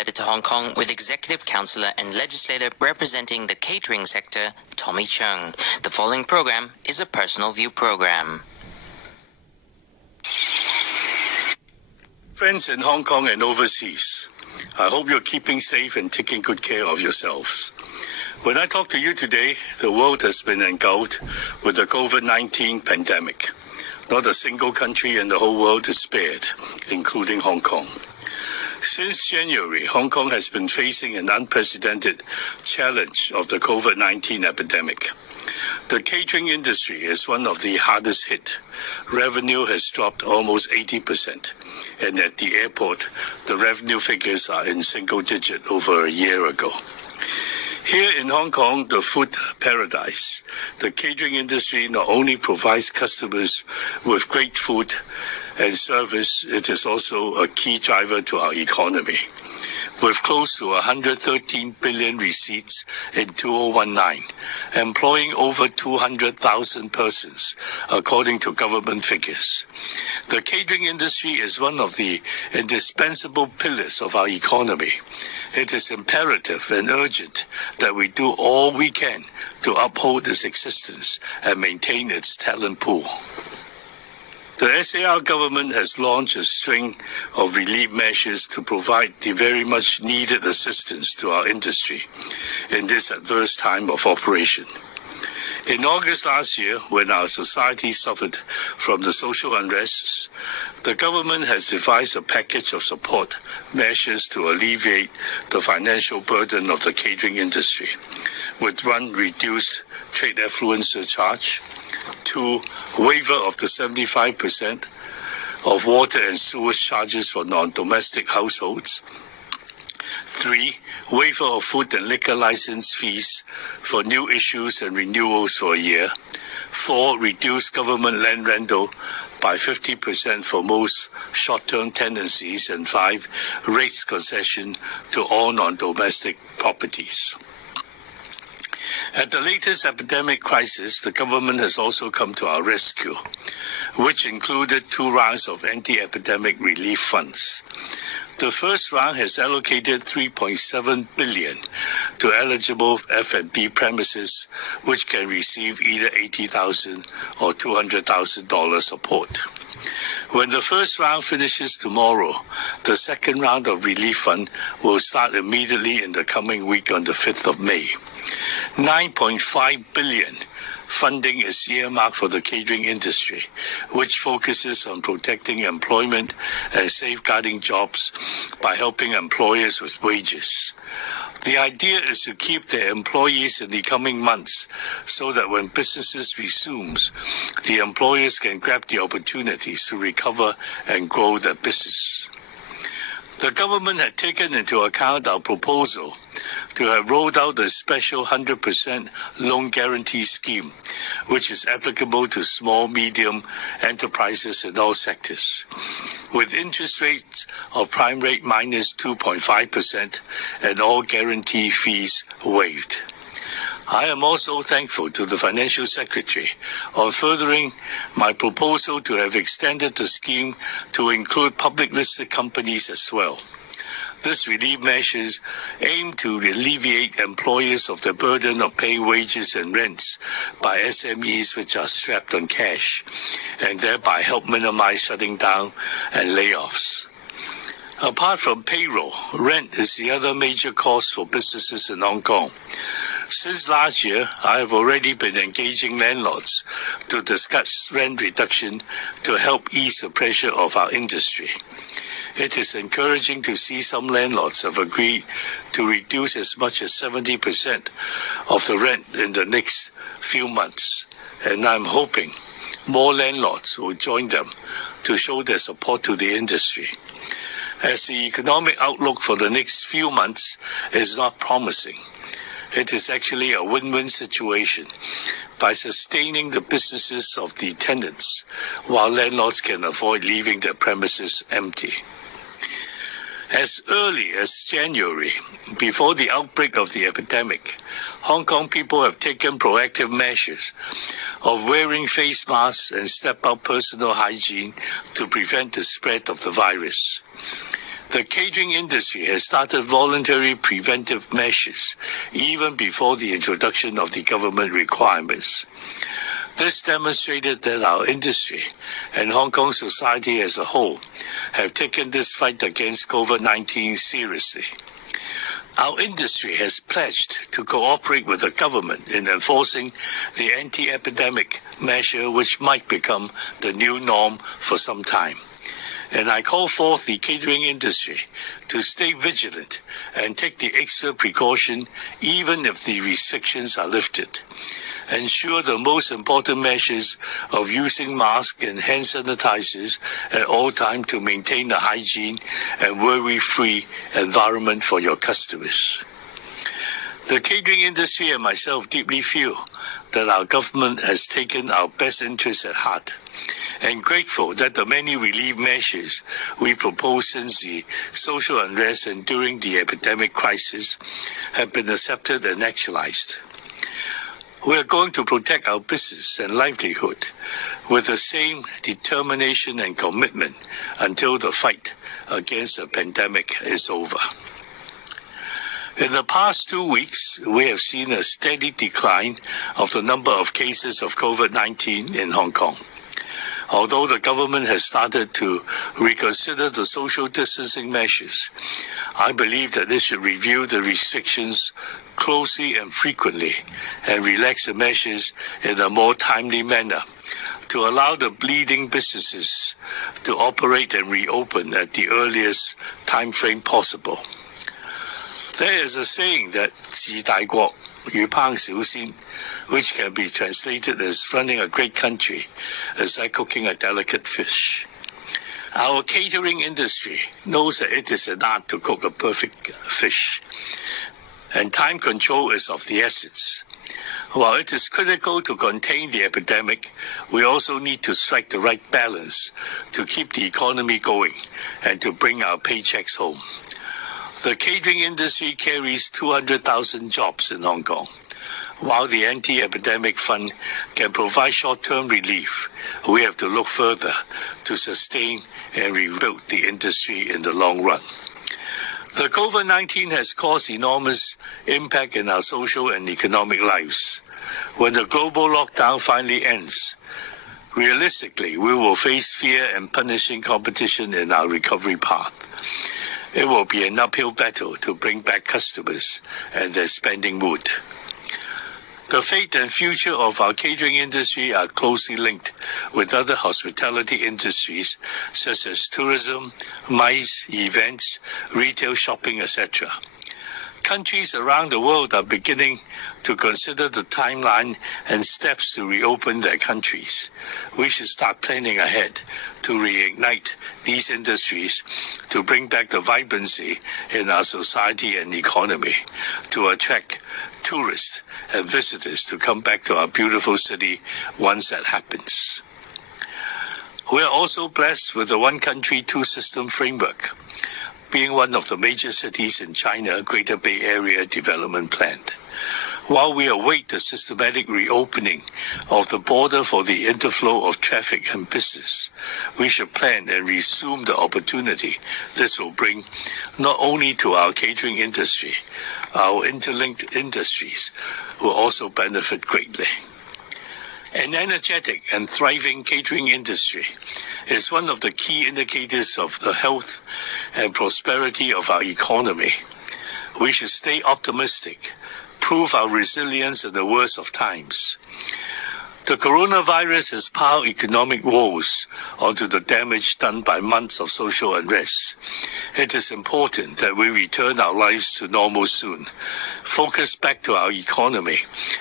letter to Hong Kong with Executive Councillor and Legislator representing the catering sector, Tommy Chung. The following program is a personal view program. Friends in Hong Kong and overseas, I hope you're keeping safe and taking good care of yourselves. When I talk to you today, the world has been engulfed with the COVID-19 pandemic. Not a single country in the whole world is spared, including Hong Kong. Since January, Hong Kong has been facing an unprecedented challenge of the COVID-19 epidemic. The catering industry is one of the hardest hit. Revenue has dropped almost 80%. And at the airport, the revenue figures are in single digit over a year ago. Here in Hong Kong, the food paradise, the catering industry not only provides customers with great food and service, it is also a key driver to our economy. With close to 113 billion receipts in 2019, employing over 200,000 persons, according to government figures. The catering industry is one of the indispensable pillars of our economy. It is imperative and urgent that we do all we can to uphold its existence and maintain its talent pool. The SAR government has launched a string of relief measures to provide the very much needed assistance to our industry in this adverse time of operation. In August last year, when our society suffered from the social unrests, the government has devised a package of support measures to alleviate the financial burden of the catering industry, with one, reduced trade affluence surcharge, 2, waiver of the 75% of water and sewage charges for non-domestic households. 3, waiver of food and liquor license fees for new issues and renewals for a year. 4, reduce government land rental by 50% for most short-term tenancies. And 5, rates concession to all non-domestic properties. At the latest epidemic crisis, the government has also come to our rescue, which included 2 rounds of anti-epidemic relief funds. The first round has allocated $3.7 billion to eligible F&B premises, which can receive either $80,000 or $200,000 support. When the first round finishes tomorrow, the second round of relief fund will start immediately in the coming week on the 5th of May. $9.5 billion funding is earmarked for the catering industry, which focuses on protecting employment and safeguarding jobs by helping employers with wages. The idea is to keep their employees in the coming months so that when businesses resumes, the employers can grab the opportunities to recover and grow their business. The government had taken into account our proposal to have rolled out a special 100% loan guarantee scheme, which is applicable to small, medium enterprises in all sectors, with interest rates of prime rate minus 2.5% and all guarantee fees waived. I am also thankful to the Financial Secretary on furthering my proposal to have extended the scheme to include public listed companies as well. This relief measures aim to alleviate employers of the burden of paying wages and rents by SMEs which are strapped on cash, and thereby help minimize shutting down and layoffs. Apart from payroll, rent is the other major cost for businesses in Hong Kong. Since last year, I have already been engaging landlords to discuss rent reduction to help ease the pressure of our industry. It is encouraging to see some landlords have agreed to reduce as much as 70% of the rent in the next few months, and I'm hoping more landlords will join them to show their support to the industry. As the economic outlook for the next few months is not promising, it is actually a win-win situation by sustaining the businesses of the tenants while landlords can avoid leaving their premises empty. As early as January, before the outbreak of the epidemic, Hong Kong people have taken proactive measures of wearing face masks and step-up personal hygiene to prevent the spread of the virus. The catering industry has started voluntary preventive measures even before the introduction of the government requirements. This demonstrated that our industry and Hong Kong society as a whole have taken this fight against COVID-19 seriously. Our industry has pledged to cooperate with the government in enforcing the anti-epidemic measure, which might become the new norm for some time. And I call forth the catering industry to stay vigilant and take the extra precaution even if the restrictions are lifted. Ensure the most important measures of using masks and hand sanitizers at all times to maintain a hygiene and worry-free environment for your customers. The catering industry and myself deeply feel that our government has taken our best interests at heart, and grateful that the many relief measures we proposed since the social unrest and during the epidemic crisis have been accepted and actualized. We are going to protect our business and livelihood with the same determination and commitment until the fight against the pandemic is over. In the past 2 weeks, we have seen a steady decline of the number of cases of COVID-19 in Hong Kong. Although the government has started to reconsider the social distancing measures, I believe that they should review the restrictions closely and frequently and relax the measures in a more timely manner to allow the bleeding businesses to operate and reopen at the earliest time frame possible. There is a saying that 治大國如烹小鮮, which can be translated as running a great country is like cooking a delicate fish. Our catering industry knows that it is an art to cook a perfect fish, and time control is of the essence. While it is critical to contain the epidemic, we also need to strike the right balance to keep the economy going and to bring our paychecks home. The catering industry carries 200,000 jobs in Hong Kong. While the anti-epidemic fund can provide short-term relief, we have to look further to sustain and rebuild the industry in the long run. The COVID-19 has caused enormous impact in our social and economic lives. When the global lockdown finally ends, realistically, we will face fear and punishing competition in our recovery path. It will be an uphill battle to bring back customers and their spending mood. The fate and future of our catering industry are closely linked with other hospitality industries such as tourism, MICE, events, retail shopping, etc. Countries around the world are beginning to consider the timeline and steps to reopen their countries. We should start planning ahead to reignite these industries, to bring back the vibrancy in our society and economy, to attract tourists and visitors to come back to our beautiful city once that happens. We are also blessed with the one country, two system framework, being one of the major cities in China, Greater Bay Area Development Plan. While we await the systematic reopening of the border for the interflow of traffic and business, we should plan and resume the opportunity this will bring not only to our catering industry, our interlinked industries will also benefit greatly. An energetic and thriving catering industry is one of the key indicators of the health and prosperity of our economy. We should stay optimistic, prove our resilience in the worst of times. The coronavirus has piled economic woes onto the damage done by months of social unrest. It is important that we return our lives to normal soon, focus back to our economy,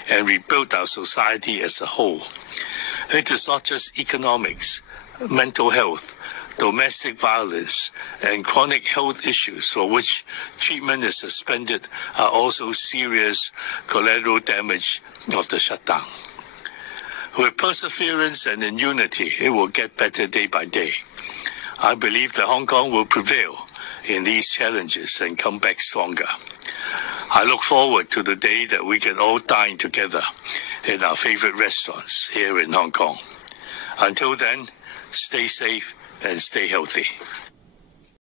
and rebuild our society as a whole. It is not just economics, mental health, domestic violence, and chronic health issues for which treatment is suspended are also serious collateral damage of the shutdown. With perseverance and in unity, it will get better day by day. I believe that Hong Kong will prevail in these challenges and come back stronger. I look forward to the day that we can all dine together in our favorite restaurants here in Hong Kong. Until then, stay safe and stay healthy.